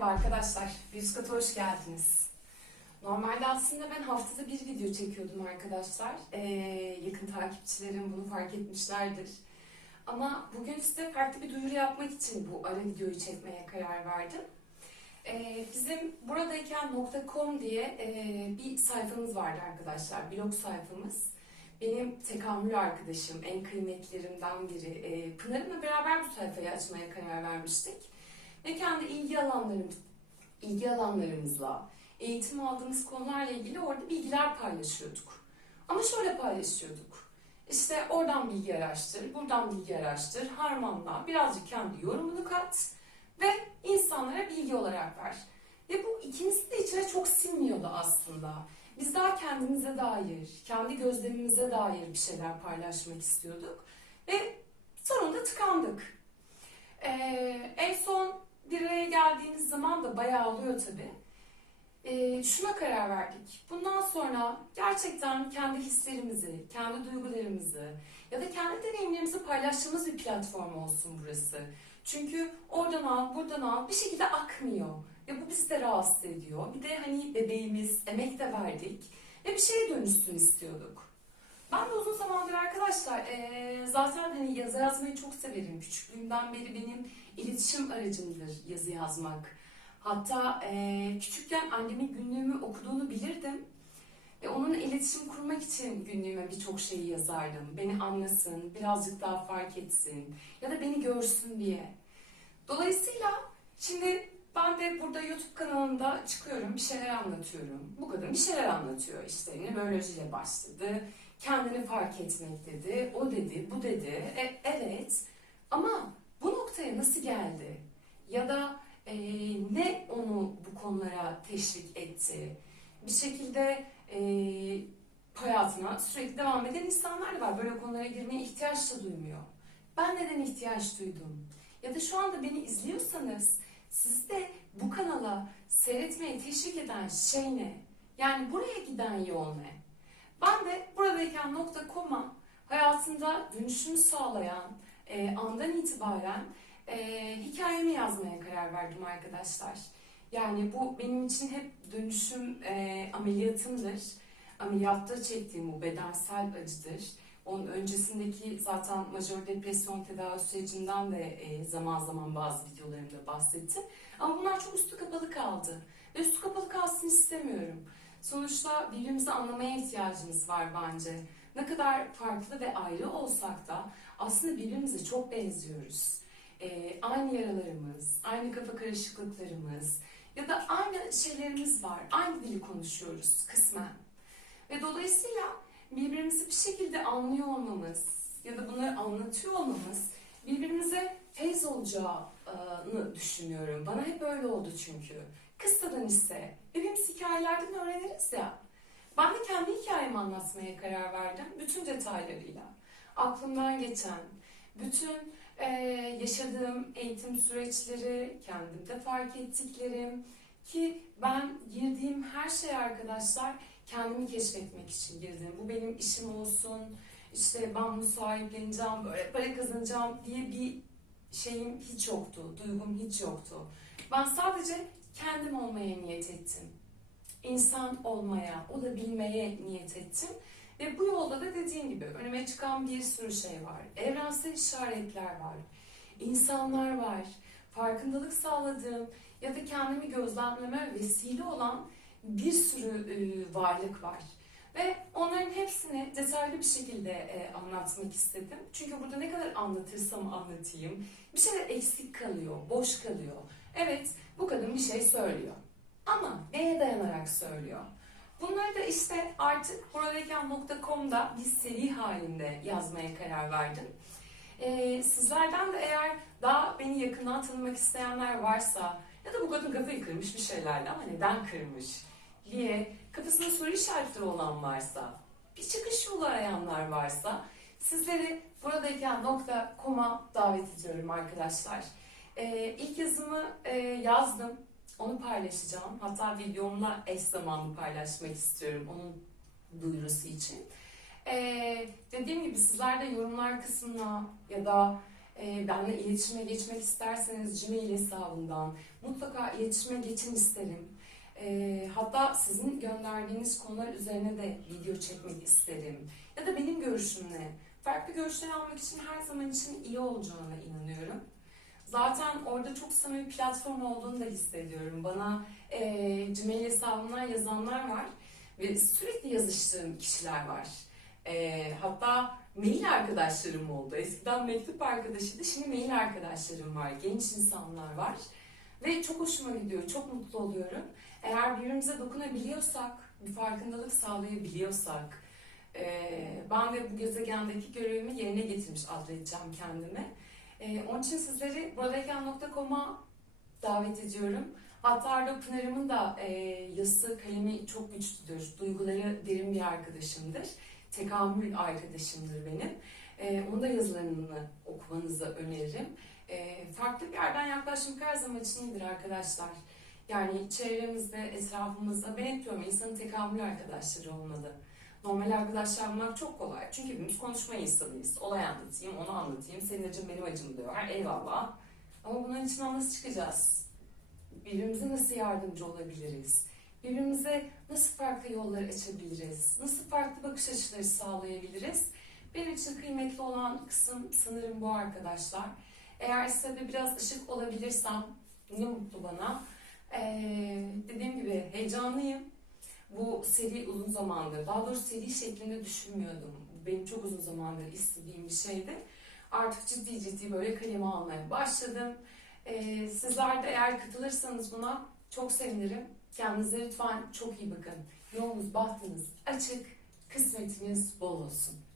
Merhaba arkadaşlar, Yüzkat'a hoş geldiniz. Normalde aslında ben haftada bir video çekiyordum arkadaşlar. Ee, yakın takipçilerim bunu fark etmişlerdir. Ama bugün size farklı bir duyuru yapmak için bu ara videoyu çekmeye karar verdim. Ee, bizim buradayken.com diye e, bir sayfamız vardı arkadaşlar, blog sayfamız. Benim tekamül arkadaşım, en kıymetlerimden biri e, Pınar'ımla beraber bu sayfayı açmaya karar vermiştik ve kendi ilgi alanlarımız, ilgi alanlarımızla eğitim aldığımız konularla ilgili orada bilgiler paylaşıyorduk. Ama şöyle paylaşıyorduk. İşte oradan bilgi araştır, buradan bilgi araştır, harmanla, birazcık kendi yorumunu kat ve insanlara bilgi olarak ver. Ve bu ikimizin de içine çok sinmiyordu aslında. Biz daha kendimize dair, kendi gözlemimize dair bir şeyler paylaşmak istiyorduk. Ve sonunda tıkandık. Ee, en son bir araya geldiğimiz zaman da bayağı oluyor tabii. Ee, şuna karar verdik. Bundan sonra gerçekten kendi hislerimizi, kendi duygularımızı ya da kendi deneyimlerimizi paylaştığımız bir platform olsun burası. Çünkü oradan al, buradan al bir şekilde akmıyor. Ve bu bizi de rahatsız ediyor. Bir de hani bebeğimiz, emek de verdik ve bir şeye dönüşsün istiyorduk. Ben de uzun zamandır arkadaşlar eee, zaten hani yazı yazmayı çok severim. Küçüklüğümden beri benim iletişim aracımdır yazı yazmak. Hatta eee, küçükken annemin günlüğümü okuduğunu bilirdim. Ve onunla iletişim kurmak için günlüğüme birçok şeyi yazardım. Beni anlasın, birazcık daha fark etsin ya da beni görsün diye. Dolayısıyla şimdi ben de burada YouTube kanalında çıkıyorum, bir şeyler anlatıyorum. Bu kadın bir şeyler anlatıyor. İşte nörolojiyle başladı, kendini fark etmek dedi, o dedi, bu dedi. E, evet ama bu noktaya nasıl geldi? Ya da e, ne onu bu konulara teşvik etti? Bir şekilde e, hayatına sürekli devam eden insanlar var. Böyle konulara girmeye ihtiyaç da duymuyor. Ben neden ihtiyaç duydum? Ya da şu anda beni izliyorsanız siz de bu kanala seyretmeye teşvik eden şey ne? Yani buraya giden yol ne? Ben de buradayken nokta.com'a hayatında dönüşümü sağlayan e, andan itibaren e, hikayemi yazmaya karar verdim arkadaşlar. Yani bu benim için hep dönüşüm e, ameliyatımdır. Ameliyatta çektiğim bu bedensel acıdır. Onun öncesindeki zaten majör depresyon tedavi sürecinden de e, zaman zaman bazı videolarımda bahsettim. Ama bunlar çok üstü kapalı kaldı. Ve üstü kapalı kalsın istemiyorum. Sonuçta birbirimizi anlamaya ihtiyacımız var bence. Ne kadar farklı ve ayrı olsak da aslında birbirimize çok benziyoruz. Ee, aynı yaralarımız, aynı kafa karışıklıklarımız ya da aynı şeylerimiz var. Aynı dili konuşuyoruz kısmen. Ve dolayısıyla birbirimizi bir şekilde anlıyor olmamız ya da bunları anlatıyor olmamız birbirimize feyz olacağını düşünüyorum. Bana hep öyle oldu çünkü. Kıssadan ise hepimiz hikayelerden öğreniriz ya. Ben de kendi hikayemi anlatmaya karar verdim. Bütün detaylarıyla. Aklımdan geçen, bütün e, yaşadığım eğitim süreçleri, kendimde fark ettiklerim ki ben girdiğim her şey arkadaşlar kendimi keşfetmek için girdim. Bu benim işim olsun, işte ben bunu sahipleneceğim, böyle para kazanacağım diye bir şeyim hiç yoktu, duygum hiç yoktu. Ben sadece kendim olmaya niyet ettim. İnsan olmaya, olabilmeye niyet ettim. Ve bu yolda da dediğim gibi önüme çıkan bir sürü şey var. Evrensel işaretler var. insanlar var. Farkındalık sağladığım ya da kendimi gözlemleme vesile olan bir sürü e, varlık var. Ve onların hepsini detaylı bir şekilde e, anlatmak istedim. Çünkü burada ne kadar anlatırsam anlatayım bir şeyler eksik kalıyor, boş kalıyor. Evet bu kadın bir şey söylüyor. Ama neye dayanarak söylüyor? Bunları da işte artık buradayken.com'da bir seri halinde yazmaya karar verdim. Ee, sizlerden de eğer daha beni yakından tanımak isteyenler varsa ya da bu kadın kafayı kırmış bir şeylerle ama neden kırmış diye kafasında soru işaretleri olan varsa, bir çıkış yolu arayanlar varsa sizleri buradayken.com'a davet ediyorum arkadaşlar. Ee, ilk yazımı e, yazdım. Onu paylaşacağım. Hatta videomla eş zamanlı paylaşmak istiyorum onun duyurusu için. Ee, dediğim gibi sizler de yorumlar kısmına ya da e, benimle iletişime geçmek isterseniz Gmail hesabından mutlaka iletişime geçin isterim. E, hatta sizin gönderdiğiniz konular üzerine de video çekmek isterim. Ya da benim görüşümle. Farklı görüşler almak için her zaman için iyi olacağına inanıyorum. Zaten orada çok samimi bir platform olduğunu da hissediyorum. Bana e, Gmail hesabından yazanlar var ve sürekli yazıştığım kişiler var. E, hatta mail arkadaşlarım oldu. Eskiden mektup arkadaşıydı, şimdi mail arkadaşlarım var. Genç insanlar var. Ve çok hoşuma gidiyor, çok mutlu oluyorum. Eğer birbirimize dokunabiliyorsak, bir farkındalık sağlayabiliyorsak, e, ben de bu gezegendeki görevimi yerine getirmiş adledeceğim kendimi. E, onun için sizleri buradayken.com'a davet ediyorum. Hatta Arda Pınar'ımın da e, yazısı, kalemi çok güçlüdür. Duyguları derin bir arkadaşımdır. Tekamül arkadaşımdır benim. E, onun da yazılarını okumanızı öneririm. E, farklı bir yerden yaklaşmak her zaman için iyidir arkadaşlar. Yani çevremizde, etrafımızda ben hep diyorum insanın tekamül arkadaşları olmalı. Normal arkadaşlar bulmak çok kolay. Çünkü hepimiz konuşma insanıyız. Olay anlatayım, onu anlatayım. Senin acın benim acım diyorlar. Eyvallah. Ama bunun içinden nasıl çıkacağız? Birbirimize nasıl yardımcı olabiliriz? Birbirimize nasıl farklı yollar açabiliriz? Nasıl farklı bakış açıları sağlayabiliriz? Benim için kıymetli olan kısım sanırım bu arkadaşlar. Eğer size de biraz ışık olabilirsem ne mutlu bana. Ee, dediğim gibi heyecanlıyım. Bu seri uzun zamandır, daha doğrusu seri şeklinde düşünmüyordum. Benim çok uzun zamandır istediğim bir şeydi. Artık ciddi ciddi böyle kaleme almaya başladım. Ee, sizler de eğer katılırsanız buna çok sevinirim. Kendinize lütfen çok iyi bakın. Yolunuz, bahtınız açık, kısmetiniz bol olsun.